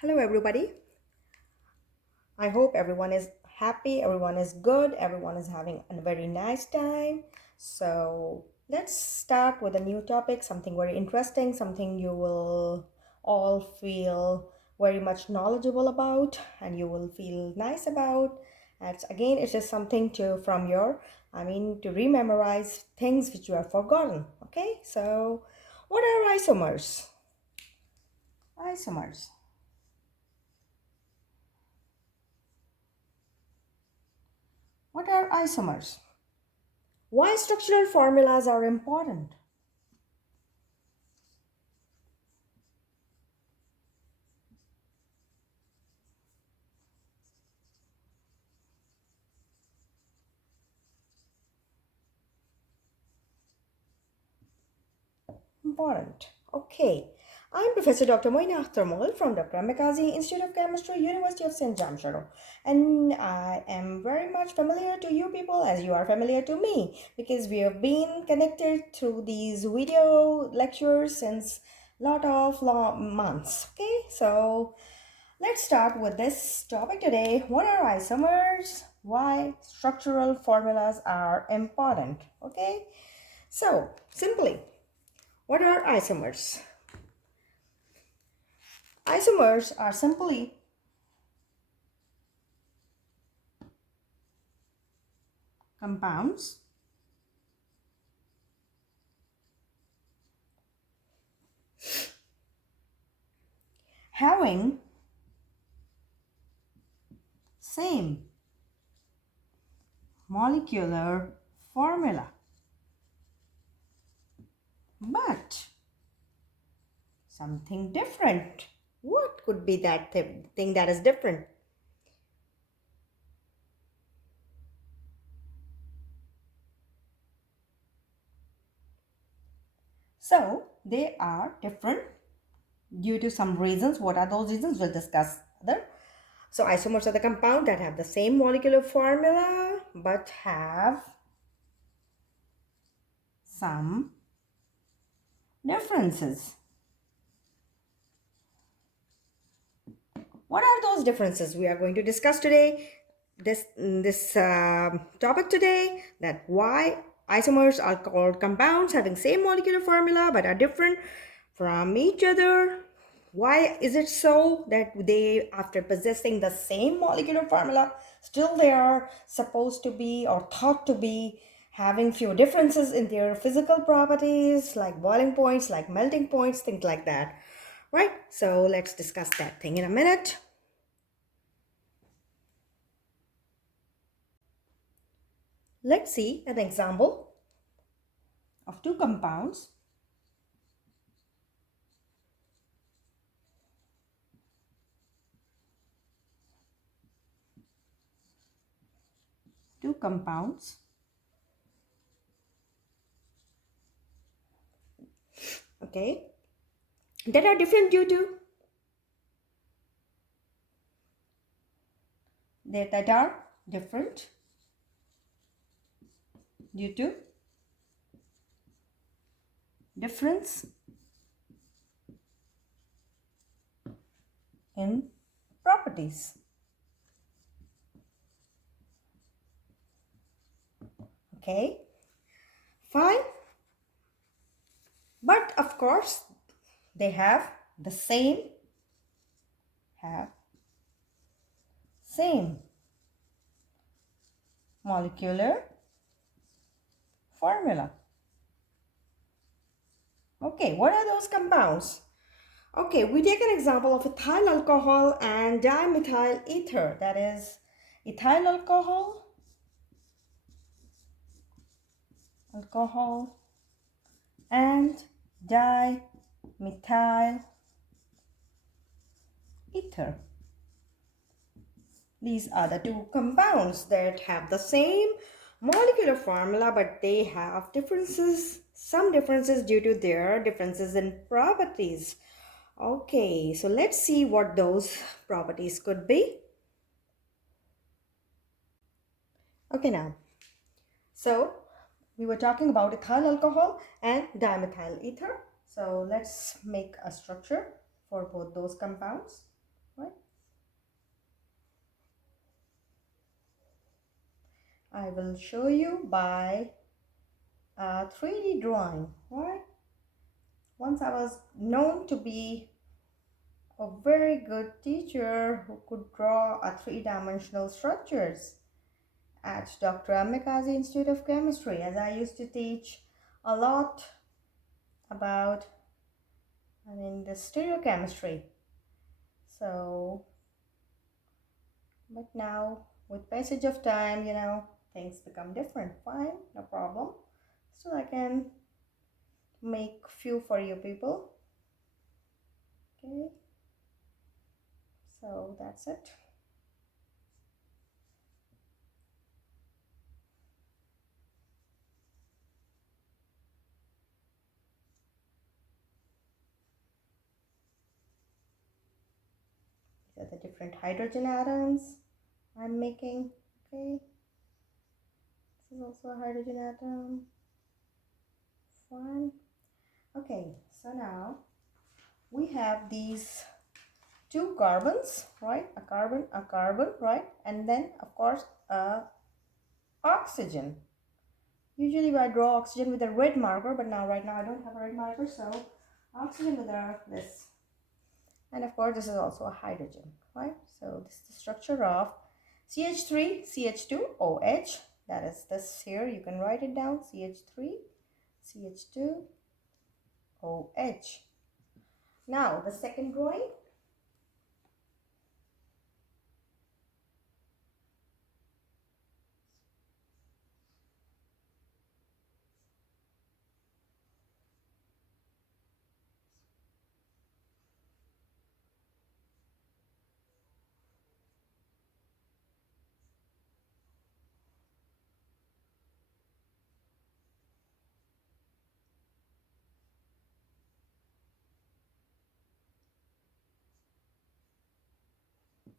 Hello, everybody. I hope everyone is happy, everyone is good, everyone is having a very nice time. So, let's start with a new topic, something very interesting, something you will all feel very much knowledgeable about and you will feel nice about. And again, it's just something to from your, to rememorize things which you have forgotten. Okay, so what are isomers? Isomers. What are isomers? Why structural formulas are important? Important. Okay. I'm Professor Dr. Mchem from Dr. Mchem Institute of Chemistry, University of St. Jamshoro. And I am very much familiar to you people as you are familiar to me because we have been connected through these video lectures since lot of long months. Okay, so let's start with this topic today. What are isomers? Why structural formulas are important? Okay, so simply, what are isomers? Isomers are simply compounds having same molecular formula, but something different. What could be that thing that is different? So they are different due to some reasons. What are those reasons? We'll discuss other. So isomers are the compound that have the same molecular formula but have some differences. What are those differences we are going to discuss today? This topic today, that why isomers are called compounds having same molecular formula but are different from each other. Why is it so that they, after possessing the same molecular formula, still they are supposed to be or thought to be having few differences in their physical properties like boiling points, like melting points, things like that, right? So let's discuss that thing in a minute. Let's see an example of two compounds. Two compounds, okay, that are different due to that are different due to difference in properties. Okay, fine. But of course, they the same have same molecular formula. Okay, what are those compounds? Okay, we take an example of ethyl alcohol and dimethyl ether. That is ethyl alcohol and dimethyl ether. These are the two compounds that have the same molecular formula, but they have differences, some differences due to their differences in properties. Okay, so let's see what those properties could be. Okay, now, so we were talking about ethyl alcohol and dimethyl ether. So let's make a structure for both those compounds. right? I will show you by a 3D drawing, right? Once I was known to be a very good teacher who could draw a three-dimensional structures at Dr.Mchem Institute of Chemistry, as I used to teach a lot about, the stereochemistry. So, but now with passage of time, things become different. Fine, no problem. So I can make few for you people. Okay, so that's it. These are the different hydrogen atoms I'm making. Okay, this is also a hydrogen atom. Fine. Okay, so now we have these two carbons, right? A carbon, right? And then of course a oxygen. Usually I draw oxygen with a red marker, but right now I don't have a red marker, so oxygen with this. And of course this is also a hydrogen, right? So this is the structure of CH3, CH2, OH. That is this here. You can write it down. CH3, CH2, OH. Now the second drawing.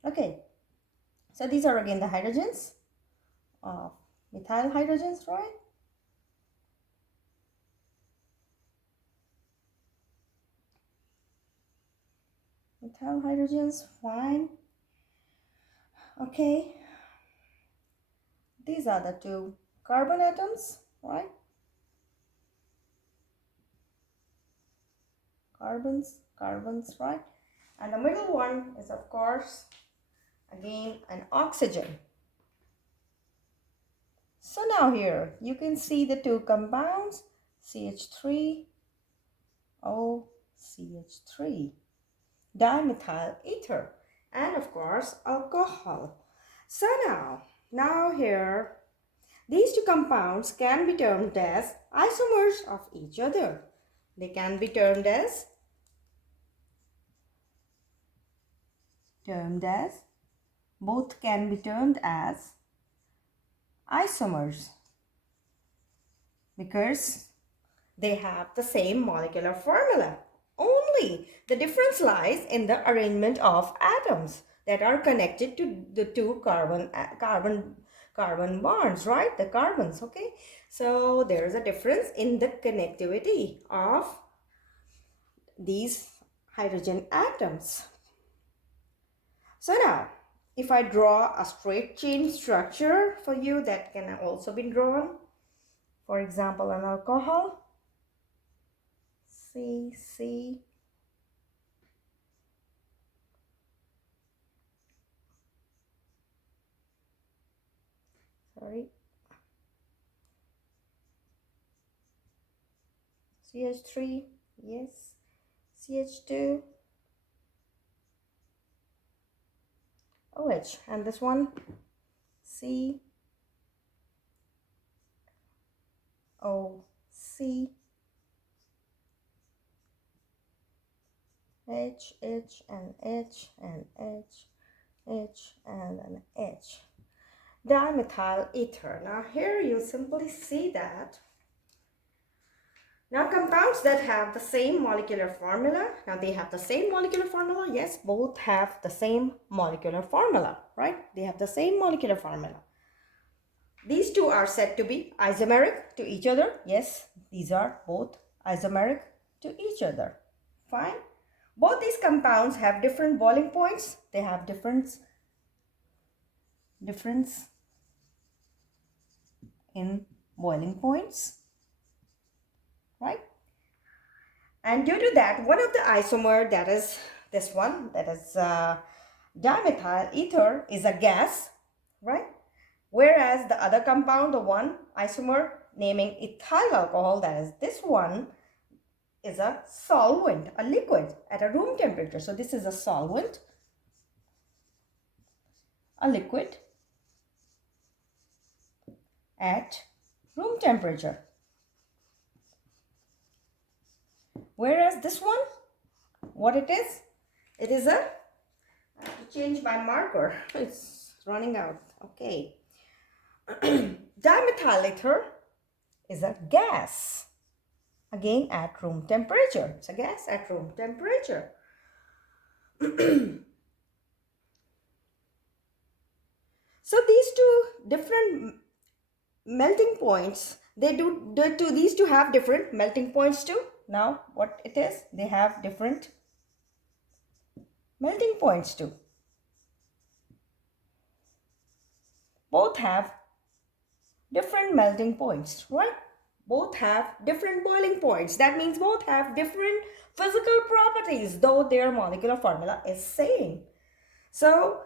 Okay, so these are again the hydrogens of methyl hydrogens, right? Methyl hydrogens, fine. Okay, these are the two carbon atoms, right? Carbons, right? And the middle one is of course again an oxygen. So now here you can see the two compounds, CH3, OCH3, dimethyl ether, and of course alcohol. So now here these two compounds can be termed as isomers of each other. They can be termed as both can be termed as isomers because they have the same molecular formula. Only the difference lies in the arrangement of atoms that are connected to the two carbon bonds, right? The carbons, okay? So there is a difference in the connectivity of these hydrogen atoms. So now, if I draw a straight chain structure for you, that can also be drawn. For example, an alcohol, C, CH3, yes, CH2, OH, and this one, C, O, C, H, and H, and H, and an H. Dimethyl ether. Now here you simply see that now compounds that have the same molecular formula, now they have the same molecular formula, yes, both have the same molecular formula, right? They have the same molecular formula. These two are said to be isomeric to each other, yes, these are both isomeric to each other, fine. Both these compounds have different boiling points. They have difference in boiling points, right? And due to that, one of the isomer, that is this one, that is dimethyl ether, is a gas, right? Whereas the other compound, the one isomer naming ethyl alcohol, that is this one, is a solvent, a liquid at a room temperature. So this is a solvent, a liquid at room temperature. Whereas this one, what it is a, I have to change my marker, it's running out, okay. Dimethyl ether is a gas, again at room temperature. It's a gas at room temperature. So these two different melting points, these two have different melting points too. Now what it is, they have different melting points too. Both have different melting points, right? Both have different boiling points. That means both have different physical properties, though their molecular formula is same. So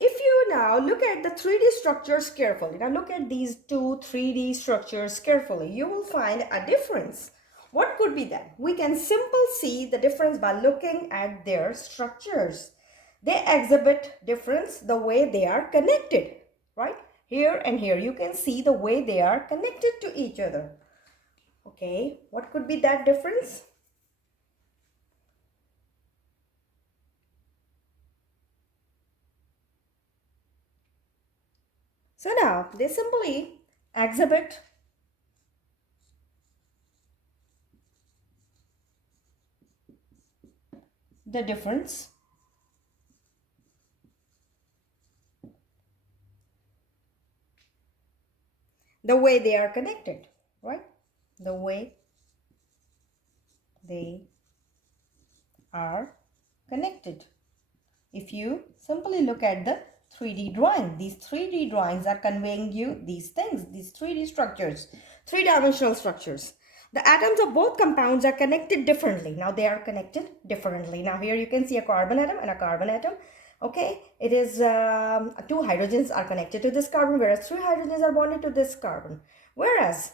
if you now look at the 3D structures carefully, now look at these two 3D structures carefully, you will find a difference. What could be that? We can simply see the difference by looking at their structures. They exhibit difference the way they are connected, right? Here and here, you can see the way they are connected to each other. Okay, what could be that difference? So now they simply exhibit the difference the way they are connected, right? The way they are connected. If you simply look at the 3D drawing, these 3D drawings are conveying you these things, these 3D structures, three-dimensional structures. The atoms of both compounds are connected differently. Now they are connected differently. Now here you can see a carbon atom and a carbon atom. Okay, it is two hydrogens are connected to this carbon, whereas three hydrogens are bonded to this carbon. Whereas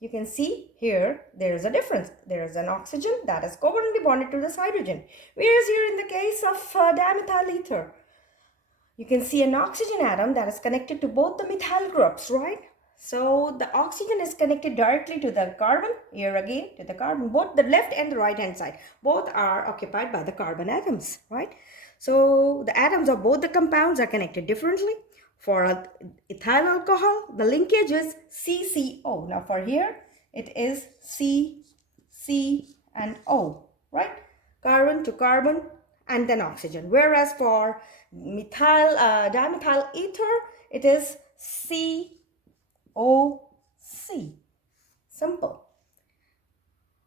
you can see here there is a difference. There is an oxygen that is covalently bonded to this hydrogen. Whereas here in the case of dimethyl ether, you can see an oxygen atom that is connected to both the methyl groups, right? So the oxygen is connected directly to the carbon, here again to the carbon, both the left and the right hand side. Both are occupied by the carbon atoms, right? So the atoms of both the compounds are connected differently. For ethyl alcohol, the linkage is CCO. Now for here, it is C, C and O, right? Carbon to carbon and then oxygen. Whereas for dimethyl ether, it is COC. Simple.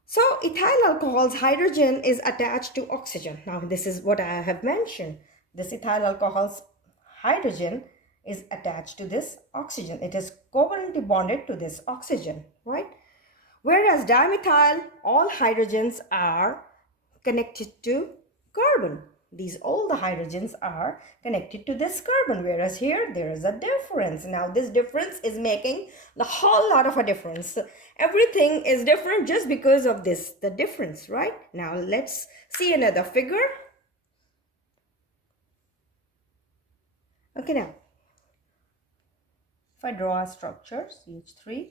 So ethyl alcohol's hydrogen is attached to oxygen. Now this is what I have mentioned. This ethyl alcohol's hydrogen is attached to this oxygen. It is covalently bonded to this oxygen, right? Whereas dimethyl, all hydrogens are connected to carbon. All the hydrogens are connected to this carbon, whereas here there is a difference. Now this difference is making a whole lot of a difference. Everything is different just because of this, the difference, right? Now let's see another figure. Okay, now if I draw a structure, CH3,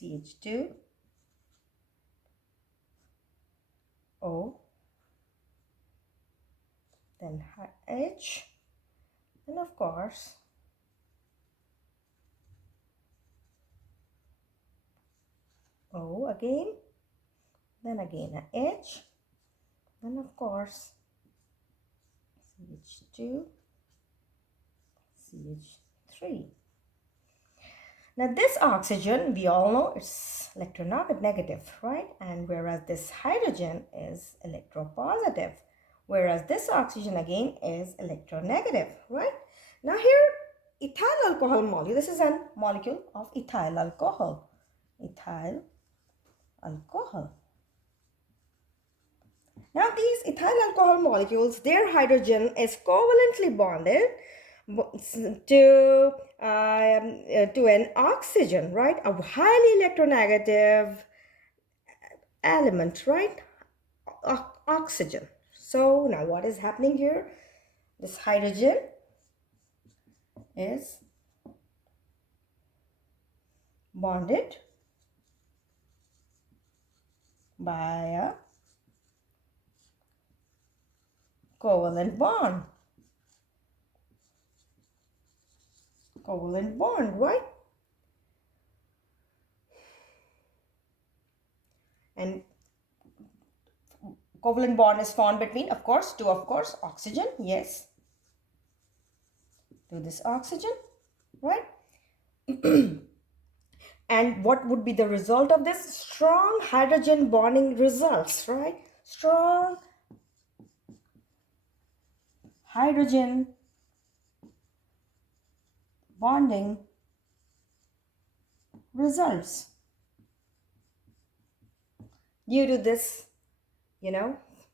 CH2, O, then H, and of course O again, then again a H, then of course CH2, CH3. Now this oxygen, we all know it's electronegative, right? And whereas this hydrogen is electropositive. whereas this oxygen again is electronegative, right? Now here, ethyl alcohol molecule, this is a molecule of ethyl alcohol. Ethyl alcohol. Now these ethyl alcohol molecules, their hydrogen is covalently bonded to an oxygen, right? A highly electronegative element, right? Oxygen. So now what is happening here? This hydrogen is bonded by a covalent bond. Covalent bond, right? And covalent bond is formed between, of course, oxygen, yes, to this oxygen, right? And what would be the result of this? Strong hydrogen bonding results, right? Strong hydrogen bonding results due to this,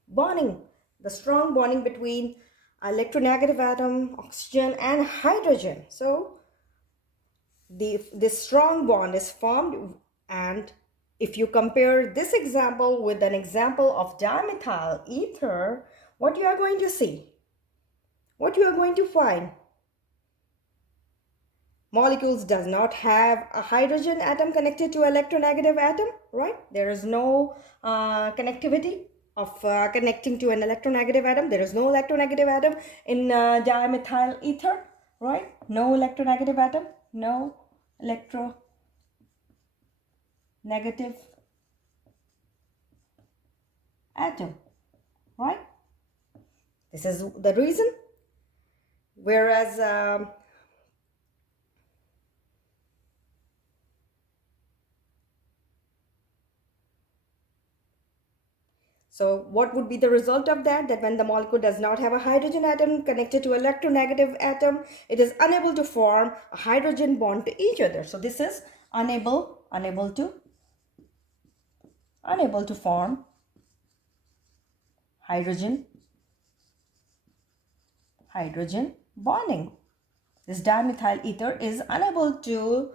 bonding, the strong bonding between electronegative atom, oxygen, and hydrogen. So this strong bond is formed, and if you compare this example with an example of dimethyl ether, what you are going to see, what you are going to find, molecules does not have a hydrogen atom connected to electronegative atom, right? There is no connectivity of connecting to an electronegative atom. There is no electronegative atom in dimethyl ether, right? No electronegative atom, no electronegative atom, right? This is the reason. Whereas so what would be the result of that? That when the molecule does not have a hydrogen atom connected to electronegative atom, it is unable to form a hydrogen bond to each other. So this is unable to form hydrogen bonding. This dimethyl ether is unable to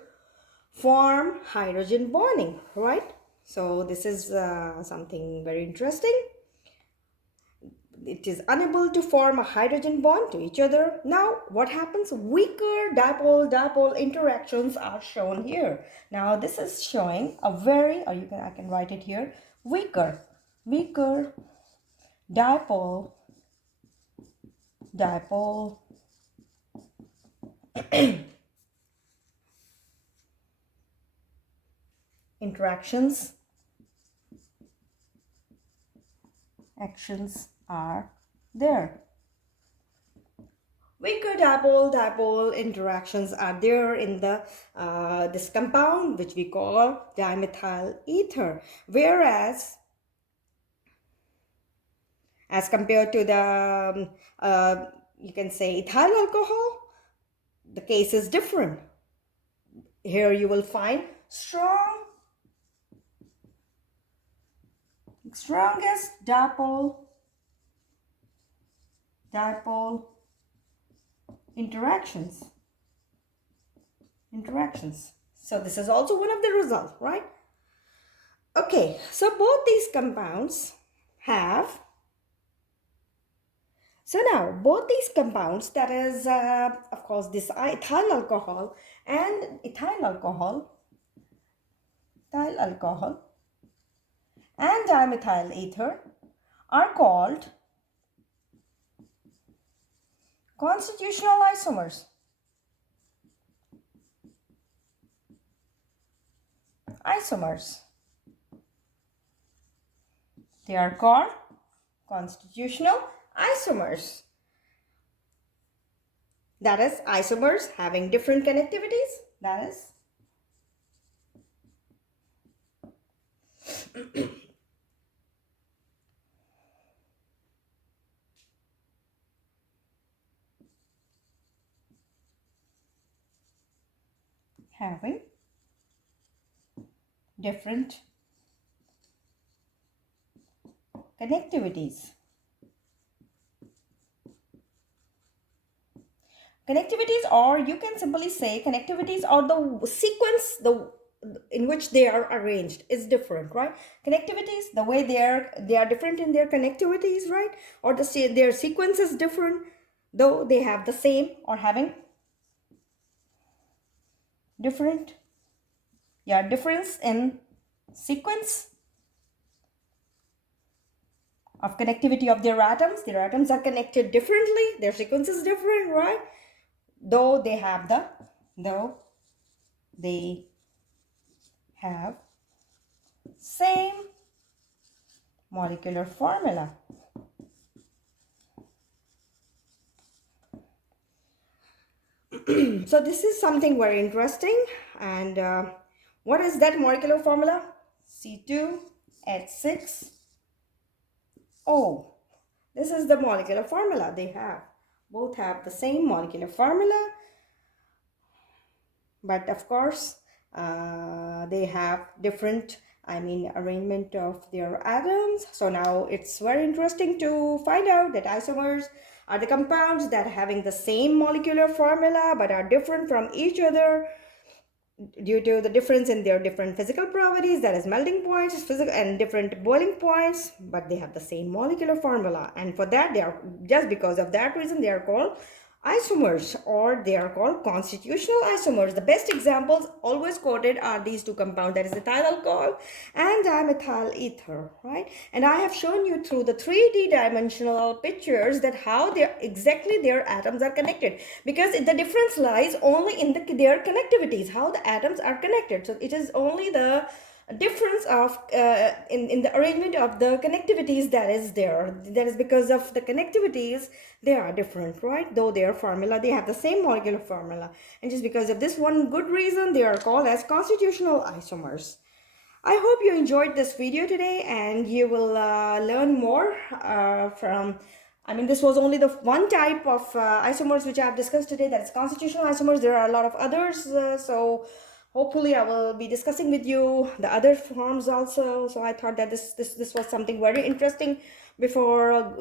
form hydrogen bonding, right? So this is something very interesting. It is unable to form a hydrogen bond to each other. Now what happens? Weaker dipole interactions are shown here. Now this is showing a very, or I can write it here, weaker dipole interactions actions are there. Weaker dipole interactions are there in the this compound which we call dimethyl ether, whereas as compared to the you can say ethyl alcohol, the case is different. Here you will find strongest dipole interactions. So this is also one of the results, right? Okay, so both these compounds have, so now both these compounds, that is of course this ethyl alcohol and ethyl alcohol and dimethyl ether, are called constitutional isomers. They are called constitutional isomers. That is, isomers having different connectivities. That is having different connectivities. Connectivities, or you can simply say connectivities, or the sequence in which they are arranged is different, right? Connectivities, the way they are different in their connectivities, right? Or their sequence is different, though they have the same or having different, yeah, difference in sequence of connectivity of their atoms. Their atoms are connected differently, their sequence is different, right? Though they have same molecular formula. So this is something very interesting. And what is that molecular formula? C2H6O. This is the molecular formula. They both have the same molecular formula, but of course they have different, arrangement of their atoms. So now it's very interesting to find out that isomers are the compounds that are having the same molecular formula but are different from each other due to the difference in their different physical properties, that is melting points, physical and different boiling points, but they have the same molecular formula. And for that, they are, just because of that reason, they are called isomers, or they are called constitutional isomers. The best examples always quoted are these two compounds, that is ethyl alcohol and dimethyl ether, right? And I have shown you through the 3D dimensional pictures that how exactly their atoms are connected, because the difference lies only in their connectivities, how the atoms are connected. So it is only the difference of in the arrangement of the connectivities that is there. That is because of the connectivities, they are different, right? Though their formula, they have the same molecular formula, and just because of this one good reason, they are called as constitutional isomers. I hope you enjoyed this video today, and you will learn more from, this was only the one type of isomers which I have discussed today, that is constitutional isomers. There are a lot of others, so hopefully I will be discussing with you the other forms also. So I thought that this was something very interesting. Before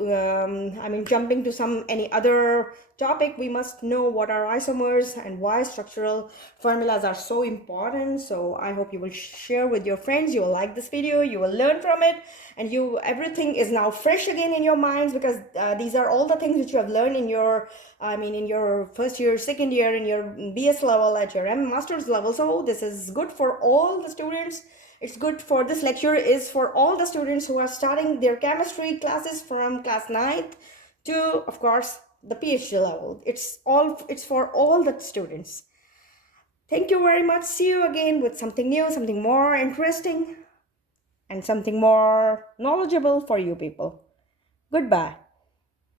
jumping to any other topic, we must know what are isomers and why structural formulas are so important. So I hope you will share with your friends. You will like this video, you will learn from it, and everything is now fresh again in your minds, because these are all the things which you have learned in your in your first year, second year, in your BS level, at your master's level. So this is good for all the students. It's good for this lecture is for all the students who are starting their chemistry classes from class 9th to, of course, the PhD level. It's for all the students. Thank you very much. See you again with something new, something more interesting, and something more knowledgeable for you people. Goodbye.